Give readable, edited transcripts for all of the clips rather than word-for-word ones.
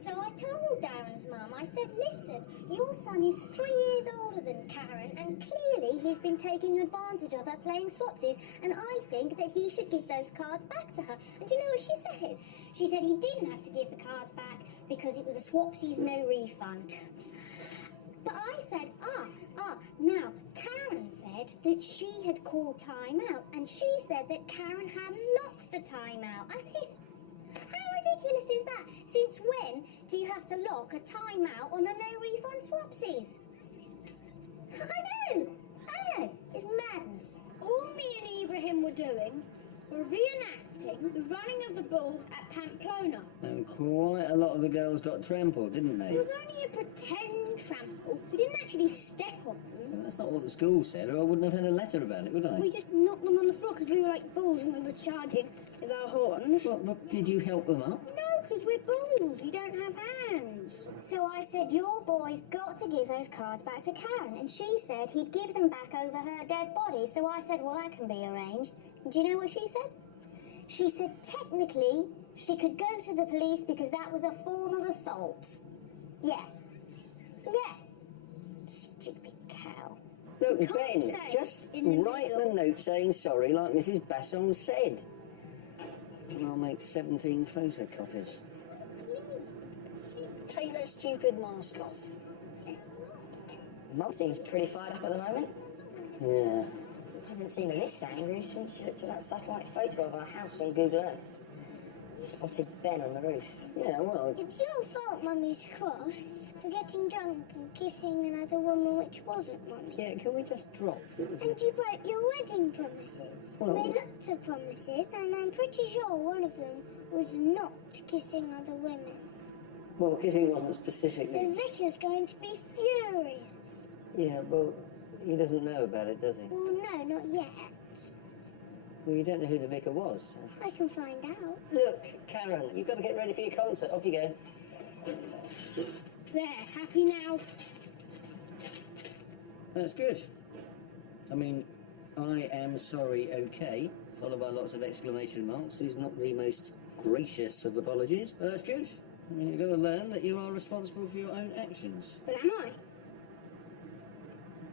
So I told Darren's mum, I said, listen, your son is 3 years older than Karen, and clearly he's been taking advantage of her playing swapsies, and I think that he should give those cards back to her. And do you know what she said? She said he didn't have to give the cards back because it was a swapsies, no refund. But I said, now, Karen said that she had called time out, and she said that Karen had locked the time out. I mean, how ridiculous is that? Since when do you have to lock a timeout on a no-refund swapsies? I know, it's madness. All me and Ibrahim were doing were reenacting the running of the bulls at Pamplona. And quite a lot of the girls got trampled, didn't they? It was only a pretend trample. We didn't actually step on them. Well, that's not what the school said, or I wouldn't have had a letter about it, would I? We just knocked them on the floor because we were like bulls and we were charging with our horns. But did you help them up? No, because we're bulls. We don't have hands. So I said, your boy's got to give those cards back to Karen. And she said he'd give them back over her dead body. So I said, well, that can be arranged. And do you know what she said? She said, technically, she could go to the police because that was a form of assault. Yeah. Stupid cow. Look, Ben, just write the note saying sorry like Mrs. Basson said. And I'll make 17 photocopies. Take that stupid mask off. Mum seems pretty fired up at the moment. Yeah. I haven't seen her this angry since she looked at that satellite photo of our house on Google Earth. Spotted Ben on the roof. Yeah, well... It's your fault Mummy's cross for getting drunk and kissing another woman which wasn't Mummy. Yeah, can we just drop? And you broke your wedding promises. Well, You made lots of promises, and I'm pretty sure one of them was not kissing other women. Well, kissing wasn't specifically... The vicar's going to be furious. Yeah, well, he doesn't know about it, does he? Well, no, not yet. Well, you don't know who the vicar was. I can find out. Look, Karen, you've got to get ready for your concert. Off you go. There, happy now? That's good. I mean, I am sorry, okay, followed by lots of exclamation marks, is not the most gracious of apologies, but that's good. I mean, you've got to learn that you are responsible for your own actions. But am I?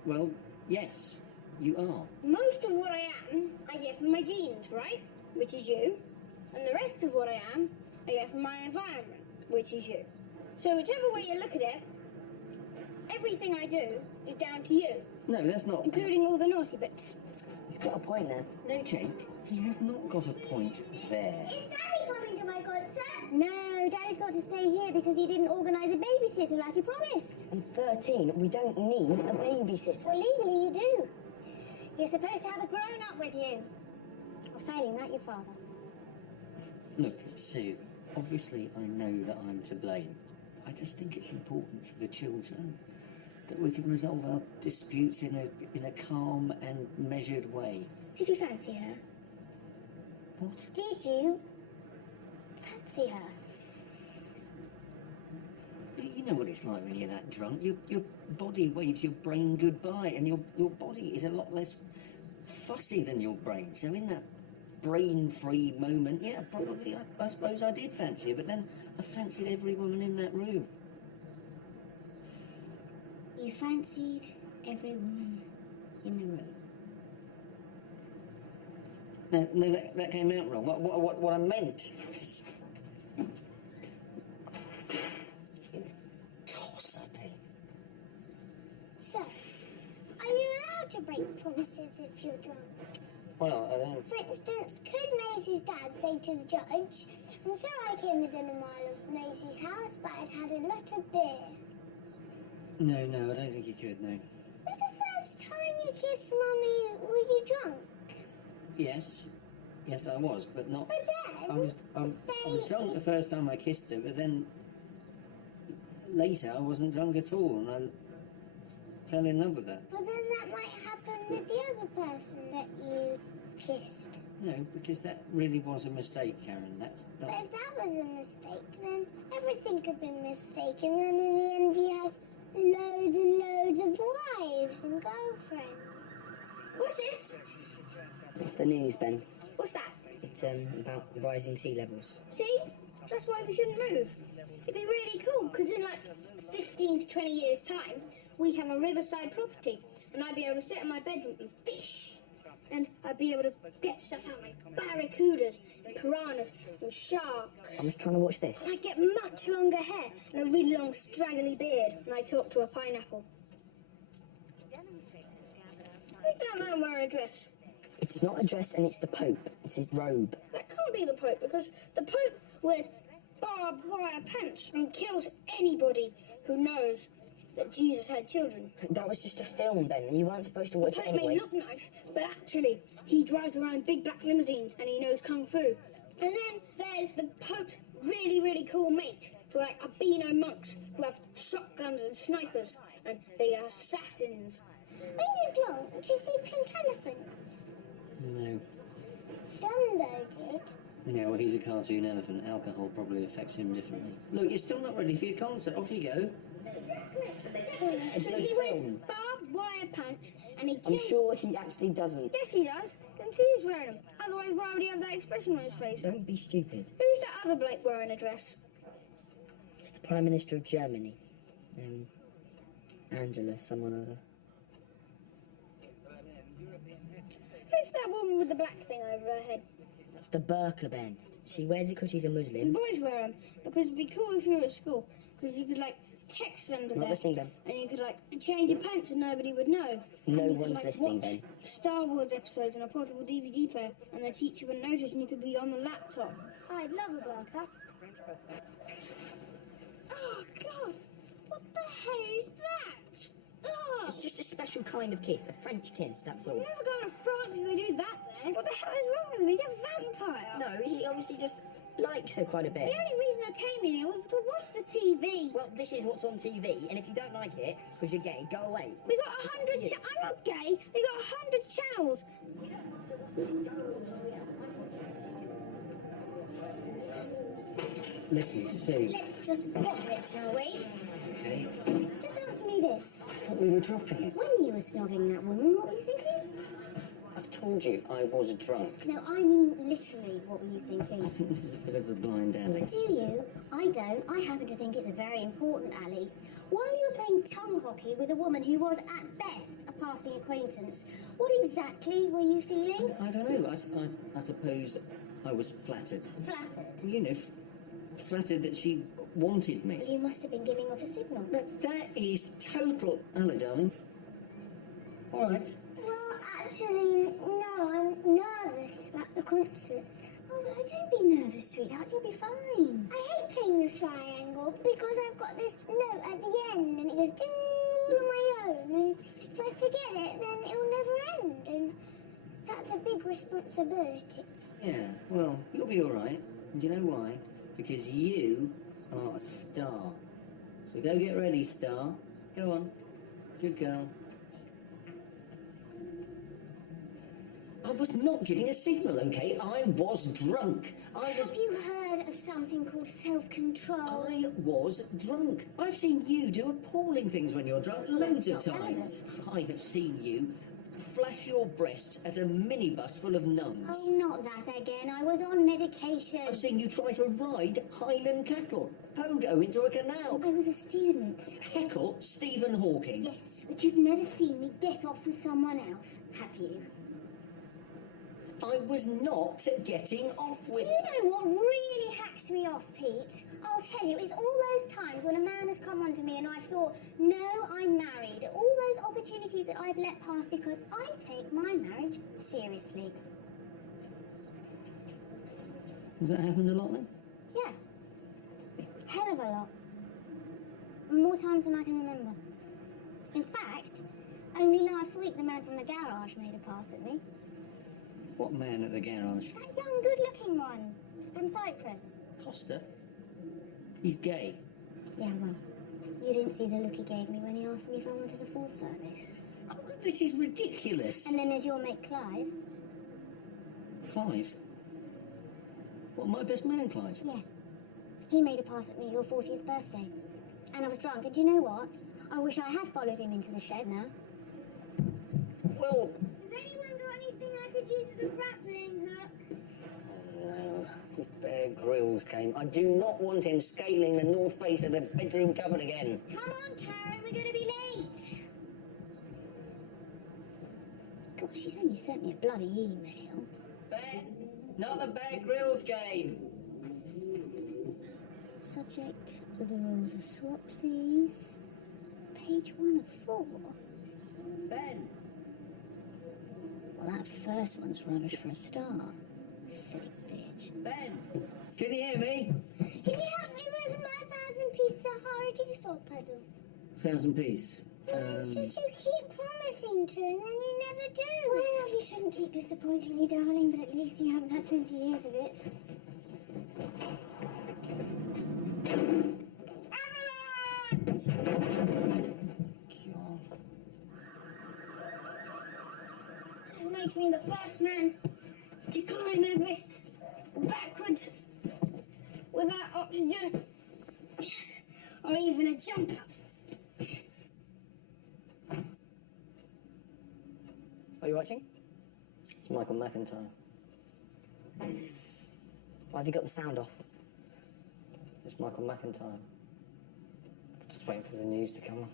Well, yes, you are. Most of what I am, I get from my genes, right? Which is you. And the rest of what I am, I get from my environment, which is you. So whichever way you look at it, everything I do is down to you. No, that's not... Including all the naughty bits. He's got a point there. No, Jake, he has not got a point there. Is Daddy coming to my concert? No, Daddy's got to stay here because he didn't organise a babysitter like he promised. I'm 13. We don't need a babysitter. Well, legally you do. You're supposed to have a grown-up with you. Or failing that, your father. Look, Sue, obviously I know that I'm to blame. I just think it's important for the children that we can resolve our disputes in a calm and measured way. Did you fancy her? What? Did you fancy her? You know what it's like when you're that drunk. Your body waves your brain goodbye, and your body is a lot less fussy than your brain. So in that brain-free moment, yeah, probably, I suppose I did fancy her, but then I fancied every woman in that room. You fancied every woman in the room. No, that came out wrong. What I meant... Toss her, Pete. So, are you allowed to break promises if you're drunk? Well, I don't... For instance, could Maisie's dad say to the judge, I'm sorry I came within a mile of Maisie's house, but I'd had a lot of beer? No, I don't think you could, no. Was the first time you kissed Mummy, were you drunk? Yes, I was, but not... But then, I was drunk the first time I kissed her, but then later I wasn't drunk at all, and I fell in love with her. But then that might happen with the other person that you kissed. No, because that really was a mistake, Karen. But if that was a mistake, then everything could be mistaken, and in the end you have loads and loads of wives and girlfriends. What's this? It's the news, Ben. What's that? It's about rising sea levels. See? That's why we shouldn't move. It'd be really because in like 15 to 20 years' time, we'd have a riverside property, and I'd be able to sit in my bedroom and fish. And I'd be able to get stuff out like barracudas, and piranhas, and sharks. I'm just trying to watch this. And I'd get much longer hair and a really long, straggly beard, and I'd talk to a pineapple. Look at that man wearing a dress. It's not a dress and it's the Pope. It's his robe. That can't be the Pope, because the Pope wears barbed wire pants and kills anybody who knows that Jesus had children. That was just a film, Ben. You weren't supposed to watch The it Pope anyway. may look nice, but actually, he drives around big black limousines and he knows Kung Fu. And then there's the Pope's really, really cool mate, who are like albino monks who have shotguns and snipers, and they are assassins. When you're drunk, do you see pink elephants? No. Dumbo did. No, well, he's a cartoon elephant. Alcohol probably affects him differently. Look, you're still not ready for your concert. Off you go. So he wears barbed wire pants and he kills... I'm sure he actually doesn't. Yes, he does. You can see he's wearing them. Otherwise, why would he have that expression on his face? Don't be stupid. Who's that other bloke wearing a dress? It's the Prime Minister of Germany. Angela, someone or other. Who's that woman with the black thing over her head? It's the burqa, Ben. She wears it because she's a Muslim. Boys wear them because it'd be cool if you were at school, because you could like text under Not there, listening, Ben. and you could like change your pants and nobody would know. No And you could, one's like, listening, watch Ben. Star Wars episodes on a portable DVD player, and the teacher would notice, and you could be on the laptop. I'd love a burqa. Oh God! What the hell is that? Oh! It's just a special kind of kiss, a French kiss, that's all. I've never gone to France if they do that there. What the hell is wrong with him? He's a vampire. No, he obviously just likes her quite a bit. The only reason I came in here was to watch the TV. Well, this is what's on TV, and if you don't like it, because you're gay, go away. We got 100. I'm not gay. We got 100 channels. Listen, Sue. Let's just drop it, shall we? Okay. Just answer me this. I thought we were dropping it. When you were snogging that woman, what were you thinking? I've told you I was drunk. No, I mean literally, what were you I thinking? think this is a bit of a blind alley. Do you? I don't. I happen to think it's a very important alley. While you were playing tongue hockey with a woman who was, at best, a passing acquaintance, what exactly were you feeling? I don't know. I suppose I was flattered. Flattered. You know, flattered that she wanted me. Well, you must have been giving off a signal. But that is total... Hello, darling. All right. Well, actually, no, I'm nervous about the concert. Oh, no, don't be nervous, sweetheart. You'll be fine. I hate playing the triangle because I've got this note at the end and it goes ding all on my own. And if I forget it, then it'll never end. And that's a big responsibility. Yeah, well, you'll be all right. And do you know why? Because you are a star. So go get ready, star. Go on. Good girl. I was not giving a signal, okay? I was drunk. Have you heard of something called self-control? I was drunk. I've seen you do appalling things when you're drunk loads of That's not times. I have seen you flash your breasts at a minibus full of nuns. Oh, not that again. I was on medication. I've seen you try to ride Highland cattle, pogo into a canal, I was a student. heckle Stephen Hawking. Yes, but you've never seen me get off with someone else, have you? I was not getting off Do with... you know what really hacks me off, Pete? I'll tell you, it's all those times when a man has come onto me and I've thought, no, I'm married. All those opportunities that I've let pass because I take my marriage seriously. Has that happened a lot then? Yeah. Hell of a lot. More times than I can remember. In fact, only last week the man from the garage made a pass at me. What man at the garage? That young, good-looking one from Cyprus. Costa? He's gay. Yeah, well, you didn't see the look he gave me when he asked me if I wanted a full service. Oh, this is ridiculous. And then there's your mate Clive. Clive? What, my best man, Clive? Yeah. He made a pass at me your 40th birthday. And I was drunk, and do you know what? I wish I had followed him into the shed now. Well... Has anyone got anything I could use as a grappling hook? No, his bag Grylls came. I do not want him scaling the north face of the bedroom cupboard again. Come on, Karen, we're going to be late. Gosh, she's only sent me a bloody email. Ben, not the Bear Grylls game. Subject, the rules of swapsies. Page 1 of 4. Ben. Well, that first one's rubbish for a start. Silly bitch. Ben, can you hear me? Can you help me with my 1,000-piece Sahara jigsaw puzzle? 1,000-piece. It's just you keep promising to and then you never do. Well, you shouldn't keep disappointing you, darling, but at least you haven't had 20 years of it. This makes me the first man to climb Everest backwards without oxygen or even a jump up. Are you watching? It's Michael McIntyre. Why have you got the sound off? It's Michael McIntyre. Just waiting for the news to come on.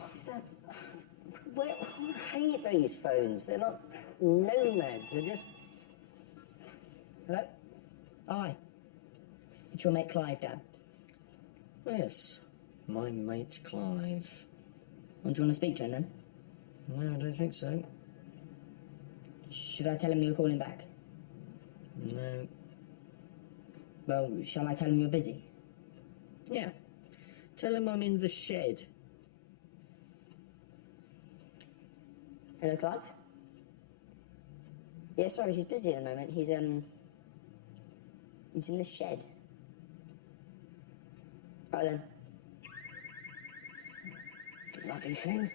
What's that? Well, I hate these phones. They're not nomads. They're just... Hello? Oh, hi. It's your mate Clive, Dad. Yes, my mate Clive. Well, do you want to speak to him then? No, I don't think so. Should I tell him you're calling back? No. Well, shall I tell him you're busy? Yeah. Tell him I'm in the shed. Hello, Clive? Yeah, sorry, he's busy at the moment. He's in the shed. Right then. Bloody thing.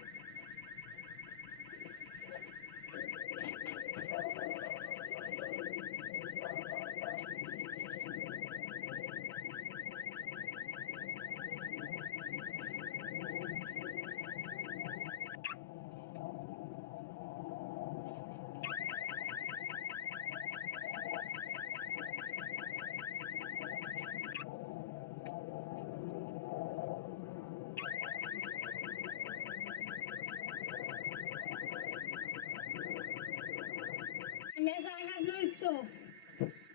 And as I have no soul,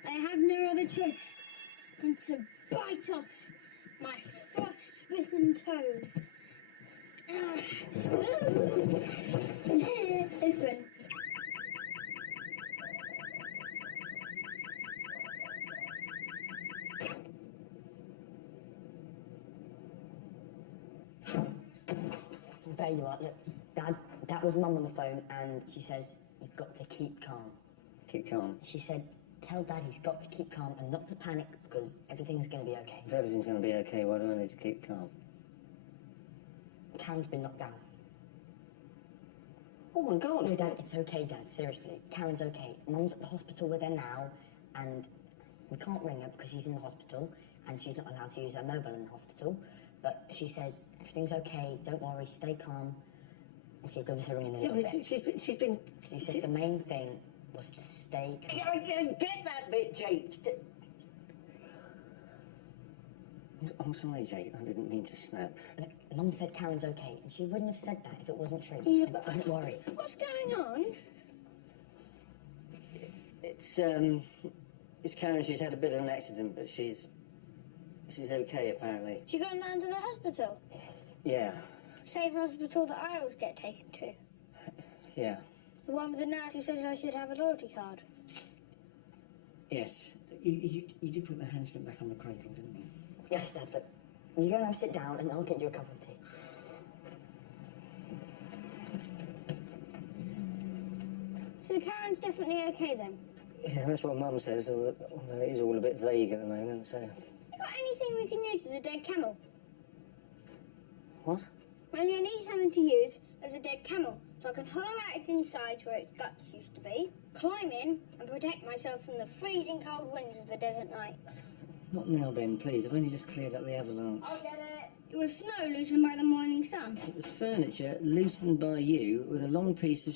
I have no other choice than to bite off my frost-bitten toes. This one. There you are. Look, Dad, that was Mum on the phone, and she says you've got to keep calm. Keep calm. She said, tell Dad he's got to keep calm and not to panic because everything's going to be okay. If everything's going to be okay, why do I need to keep calm? Karen's been knocked down. Oh my God. No, Dad, it's okay, Dad. Seriously, Karen's okay. Mum's at the hospital with her now, and we can't ring her because she's in the hospital, and she's not allowed to use her mobile in the hospital. But she says everything's okay. Don't worry. Stay calm. And she'll give us a ring in a little bit. She She said the main thing was to stay calm. I get that bit, Jake. I'm sorry, Jake. I didn't mean to snap. Look, Mum said Karen's okay, and she wouldn't have said that if it wasn't true. Yeah, but Don't worry. What's going on? It's Karen. She's had a bit of an accident, but she's okay apparently. She gone down to the hospital? Yes. Yeah, Same hospital that I always get taken to. yeah, The one with the nurse who says I should have a loyalty card. yes. You did put the handstand back on the cradle, didn't you? Yes, Dad, but you go and have a sit down, and I'll get you a cup of tea. So Karen's definitely okay then? Yeah, that's what Mum says, although it is all a bit vague at the moment, so... You got anything we can use as a dead camel? What? Well, you need something to use as a dead camel, so I can hollow out its insides where its guts used to be, climb in, and protect myself from the freezing cold winds of the desert night. Not now, Ben, please. I've only just cleared up the avalanche. I'll get it. It was snow loosened by the morning sun. It was furniture loosened by you with a long piece of...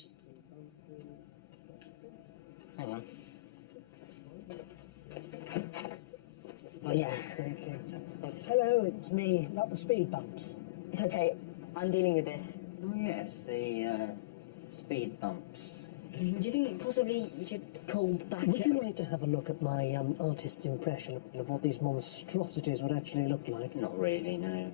Hang on. Oh, yeah. Hello, it's me, about the speed bumps. It's okay. I'm dealing with this. Oh, yes, the speed bumps. Do you think possibly you could call back? Would you like to have a look at my artist's impression of what these monstrosities would actually look like? Not really, no.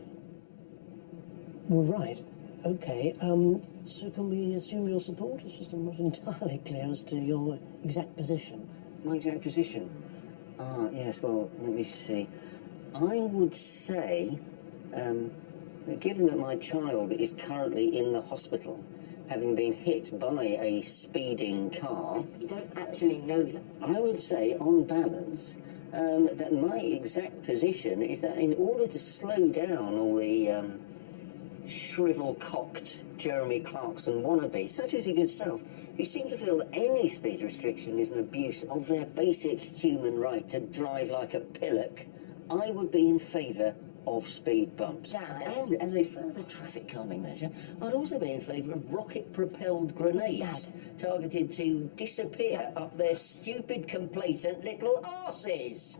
Right. Okay. So can we assume your support? It's just I'm not entirely clear as to your exact position. My exact position? Ah, yes, well, let me see. I would say, that given that my child is currently in the hospital, having been hit by a speeding car, You don't actually know that. I would say, on balance, that my exact position is that in order to slow down all the shrivel-cocked Jeremy Clarkson wannabes, such as your good self, who seem to feel that any speed restriction is an abuse of their basic human right to drive like a pillock, I would be in favour of speed bumps. Dad. And as a further traffic calming measure, I'd also be in favour of rocket-propelled grenades targeted to disappear up their stupid, complacent little arses.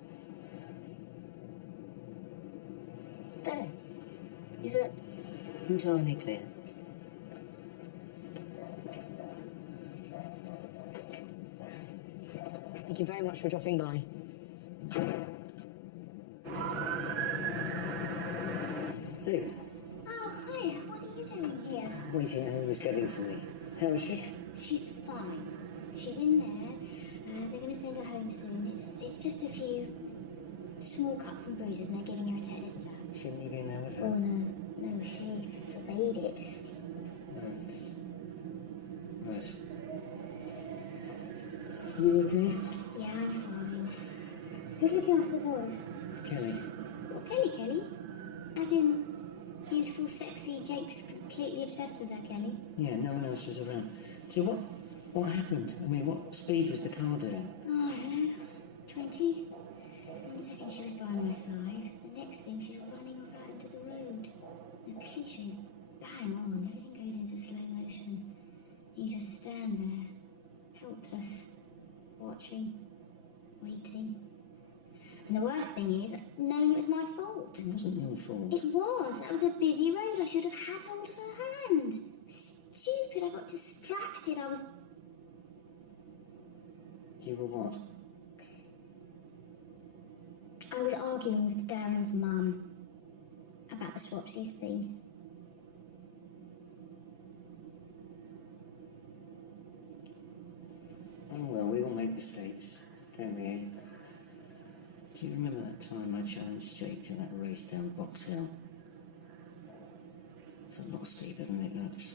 There. Is that entirely clear? Thank you very much for dropping by. Sue, Oh, hiya. What are you doing here? waiting, who was getting to me. How is she? She's fine. She's in there. They're going to send her home soon. It's just a few small cuts and bruises, and they're giving her a tetanus jab. Shouldn't you be in there with Oh, her? no, she forbade it. Right. You okay? Yeah, I'm fine. Who's looking after the boys? Kelly. What, Kelly? As in, beautiful, sexy, Jake's completely obsessed with that Kelly. Yeah, no one else was around. So what happened? I mean, what speed was the car doing? Oh, I don't know. 20? 1 second she was by my side. The next thing she's running off out into the road. The cliché's bang on. Everything goes into slow motion. You just stand there, helpless, watching, waiting. And the worst thing is, knowing it was my fault. It wasn't your fault. It was. That was a busy road. I should have had hold of her hand. Stupid. I got distracted. I was... You were what? I was arguing with Darren's mum about the Swapsies thing. Oh well, we all make mistakes, don't we? Do you remember that time I challenged Jake to that race down Box Hill? It's a lot steeper than it looks.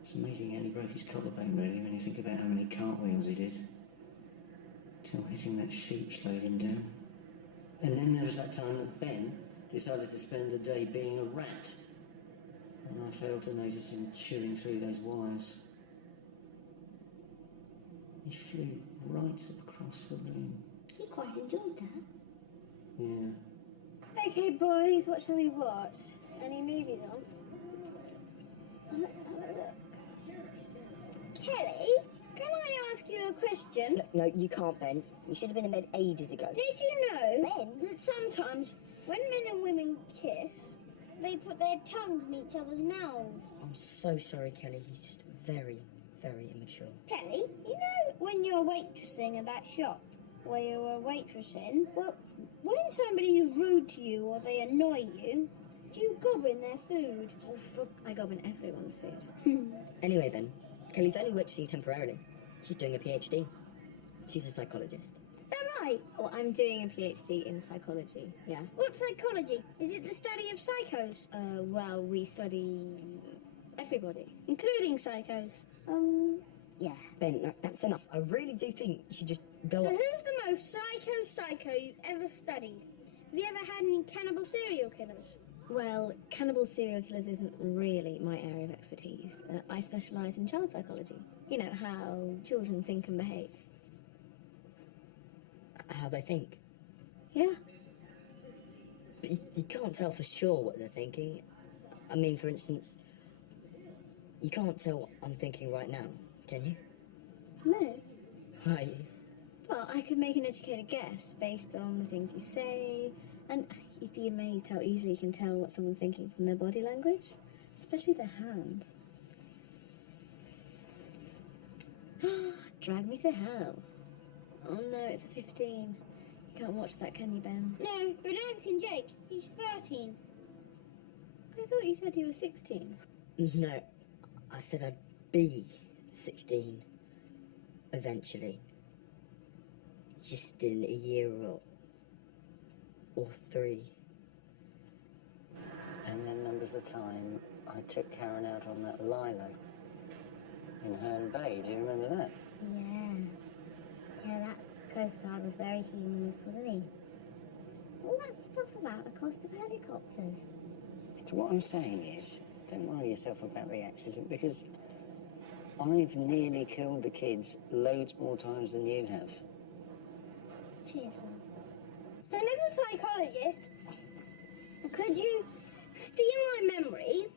It's amazing how he broke his collarbone, really, when you think about how many cartwheels he did. Till hitting that sheep slowed him down. And then there was that time that Ben decided to spend the day being a rat. And I failed to notice him chewing through those wires. He flew right across the room. He quite enjoyed that. Yeah. Okay, boys, what shall we watch? Any movies on? Let's have a look. Kelly, can I ask you a question? No, you can't, Ben. You should have been in bed ages ago. Did you know Ben? that sometimes when men and women kiss, they put their tongues in each other's mouths? I'm so sorry, Kelly. He's just very, very immature. Kelly, you know when you're waitressing at that shop where you were waitressing, well, when somebody is rude to you or they annoy you, do you gobbin their food? Oh, fuck. I gobbin everyone's food. Anyway, Ben, Kelly's only witnessing temporarily. She's doing a PhD. She's a psychologist. Is that right? Oh, I'm doing a PhD in psychology, yeah. What psychology? Is it the study of psychos? Well, we study everybody. Including psychos? Yeah. Ben, that's enough. I really do think you should just go So up. who's the most psycho you've ever studied? Have you ever had any cannibal serial killers? Well, cannibal serial killers isn't really my area of expertise. I specialise in child psychology. You know, how children think and behave. How they think. Yeah. But you can't tell for sure what they're thinking. I mean, for instance, you can't tell what I'm thinking right now, can you? No. Hi. But Well, I could make an educated guess based on the things you say, and you'd be amazed how easily you can tell what someone's thinking from their body language, especially their hands. Drag Me to Hell. Oh no, it's a 15. You can't watch that, can you, Ben? No, but neither can Jake. He's 13. I thought you said you were 16. No, I said I'd be 16 eventually. Just in a year or 3. And then there was the time I took Karen out on that Lilo in Herne Bay. Do you remember that? Yeah. Yeah, that Coast Guard was very humorless, wasn't he? All that stuff about the cost of helicopters. So what I'm saying is, don't worry yourself about the accident, because I've nearly killed the kids loads more times than you have. Cheers, Will. Then as a psychologist, could you steal my memory,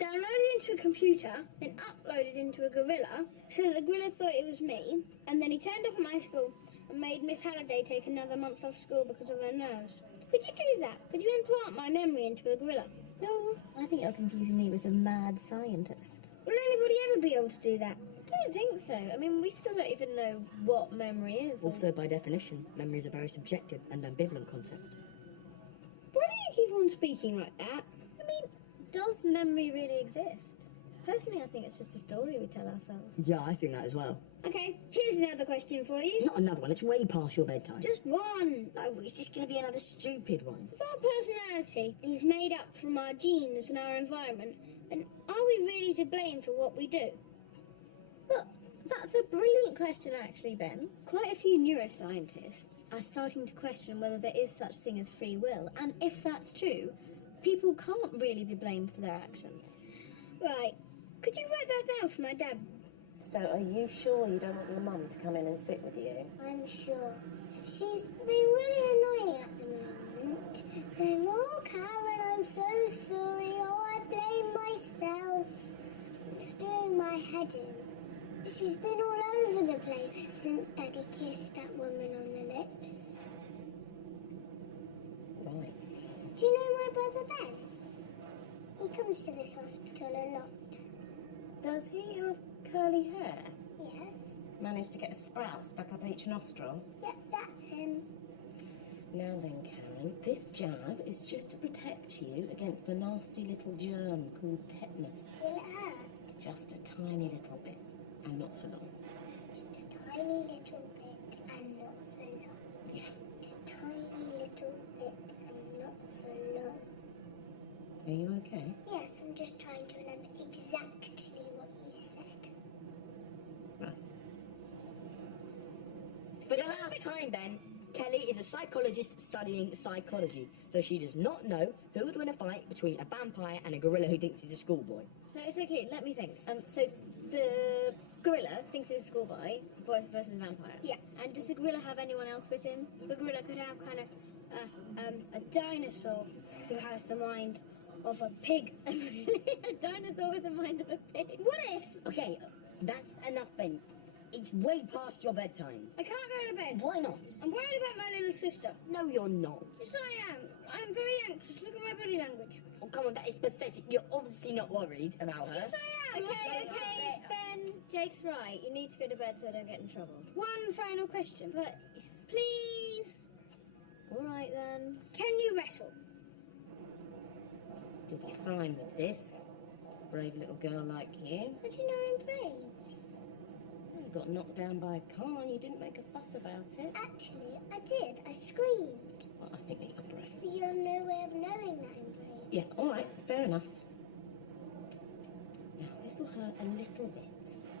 download it into a computer, then upload it into a gorilla, so that the gorilla thought it was me, and then he turned up at my school and made Miss Halliday take another month off school because of her nerves? Could you do that? Could you implant my memory into a gorilla? No, I think you're confusing me with a mad scientist. Will anybody ever be able to do that? I don't think so. I mean, we still don't even know what memory is. or- Also, by definition, memory is a very subjective and ambivalent concept. Why do you keep on speaking like that? I mean, does memory really exist? Personally, I think it's just a story we tell ourselves. Yeah, I think that as well. Okay, here's another question for you. Not another one, it's way past your bedtime. Just one. No, it's just going to be another stupid one. If our personality is made up from our genes and our environment, then are we really to blame for what we do? But that's a brilliant question, actually, Ben. Quite a few neuroscientists are starting to question whether there is such thing as free will, and if that's true, people can't really be blamed for their actions. Right. Could you write that down for my dad? So are you sure you don't want your mum to come in and sit with you? I'm sure. She's been really annoying at the moment. Saying, oh, Karen, I'm so sorry. Oh, I blame myself. It's doing my head in. She's been all over the place since Daddy kissed that woman on the lips. Right. Do you know my brother Ben? He comes to this hospital a lot. Does he have curly hair? Yes. Managed to get a sprout stuck up each nostril? Yep, that's him. Now then, Karen, this jab is just to protect you against a nasty little germ called tetanus. Will it hurt? Just a tiny little bit, and not for long. Just a tiny little bit and not for long. Yeah. Just a tiny little bit and not for long. Are you okay? Yes, I'm just trying to remember exactly what you said. Right. For the last time, Ben, Kelly is a psychologist studying psychology, so she does not know who would win a fight between a vampire and a gorilla who thinks he's a schoolboy. No, it's okay. Let me think. So the gorilla thinks he's a schoolboy versus vampire. Yeah. And does the gorilla have anyone else with him? The gorilla could have kind of a dinosaur who has the mind of a pig. Really? A dinosaur with the mind of a pig? What if? Okay, that's enough then. It's way past your bedtime. I can't go to bed. Why not? I'm worried about my little sister. No, you're not. Yes, I am. I'm very anxious. Look at my body language. Oh, come on, that is pathetic. You're obviously not worried about her. Yes, I am. Okay, Ben, Jake's right. You need to go to bed so I don't get in trouble. One final question. But, Please, all right then. can you wrestle? You'll be fine with this. Brave little girl like you. How do you know I'm brave? You got knocked down by a car and you didn't make a fuss about it. Actually, I did. I screamed. Well, I think that you're brave. But you have no way of knowing that I'm brave. Yeah, all right, fair enough. Now, this will hurt a little bit.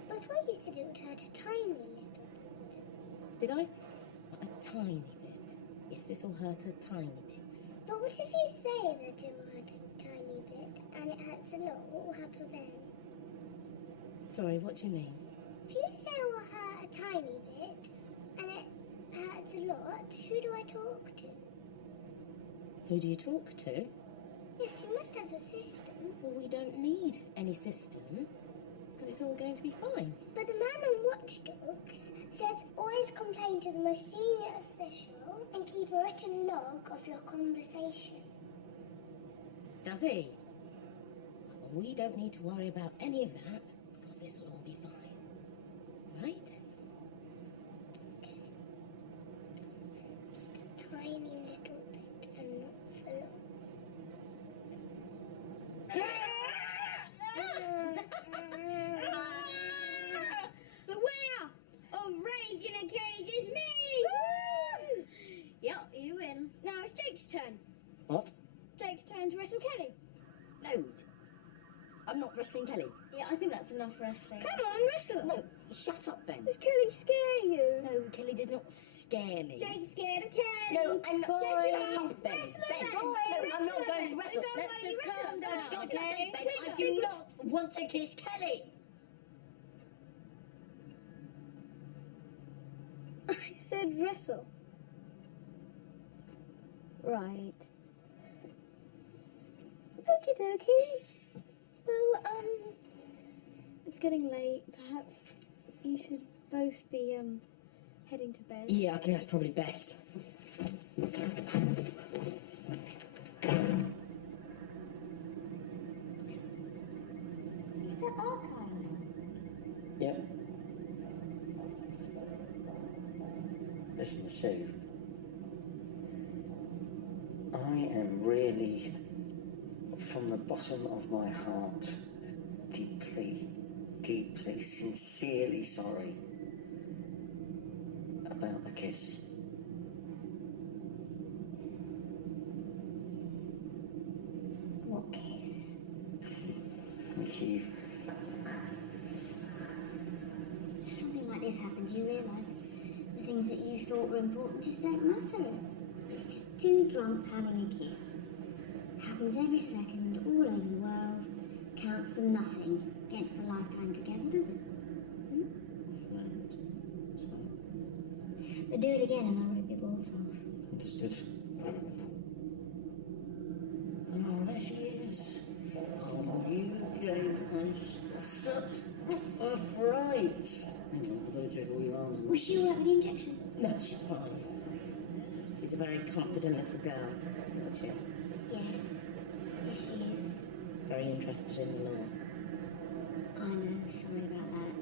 But I thought you said it would hurt a tiny little bit. Did I? A tiny bit. Yes, this will hurt a tiny bit. But what if you say that it will hurt a tiny bit and it hurts a lot? What will happen then? Sorry, what do you mean? If you say it will hurt a tiny bit and it hurts a lot, who do I talk to? Who do you talk to? Yes, you must have a system. Well, we don't need any system. because it's all going to be fine. But the man on Watchdogs says always complain to the most senior official and keep a written log of your conversation. Does he? Well, we don't need to worry about any of that because this will all be fine. Right? Okay. Just a tiny little bit and not for long. The winner of Rage in a Cage is me! Yeah, you win. Now it's Jake's turn. What? Jake's turn to wrestle Kelly. No, I'm not wrestling Kelly. Yeah, I think that's enough wrestling. Come on, wrestle. No, shut up, Ben. Does Kelly scare you? No, Kelly does not scare me. Jake's scared of Kelly. No, I'm not. Jake, Shut up, Ben. Ben, no, I'm not going to wrestle. Let's just calm down, For God's okay? sake, Ben, I do not want to kiss Kelly. I said wrestle. Right. Okie dokie. Well, it's getting late. Perhaps you should both be, heading to bed. Yeah, I think that's probably best. Is that archive? Yep. Listen, Sue. I am really, from the bottom of my heart, deeply, deeply, sincerely sorry about the kiss. What kiss? With you. If something like this happens, you realise the things that you thought were important just don't matter. It's just two drunks having a kiss. Happens every second, all over the world. Counts for nothing against a lifetime together, does it? No, it's fine. But do it again and I'll rip your balls off. Understood. Oh, there she is. Oh, you gave her such a fright. Hang on, I've got to jiggle your arms. Was she all up with the injection? No, she's fine. She's a very confident little girl, isn't she? Yes. Yes, she is. Very interested in the law. I know, sorry about that.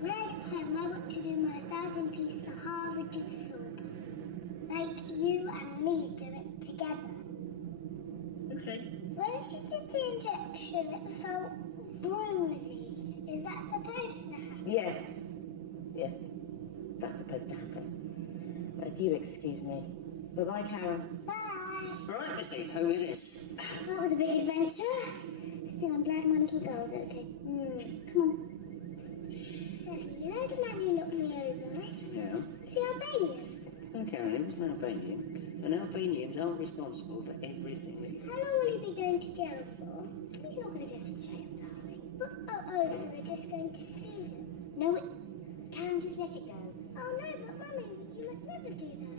When I get home, I want to do my 1,000-piece Harvard jigsaw puzzle. Like you and me do it together. Okay. When she did the injection, it felt bruisey. Is that supposed to happen? Yes. Yes. That's supposed to happen. But if you excuse me. Bye-bye, Karen. Bye. Right, Missy, home it is. That was a big adventure. Still, I'm glad my little girl's okay. Come on. Daddy, you know the man who knocked me over? Yeah. See Albanian? No, Karen, it was an Albanian. And Albanians are responsible for everything that you... How long will he be going to jail for? He's not going to go to jail, darling. But, oh, so we're just going to sue him? No, Karen, just let it go. Oh, no, but Mummy, you must never do that.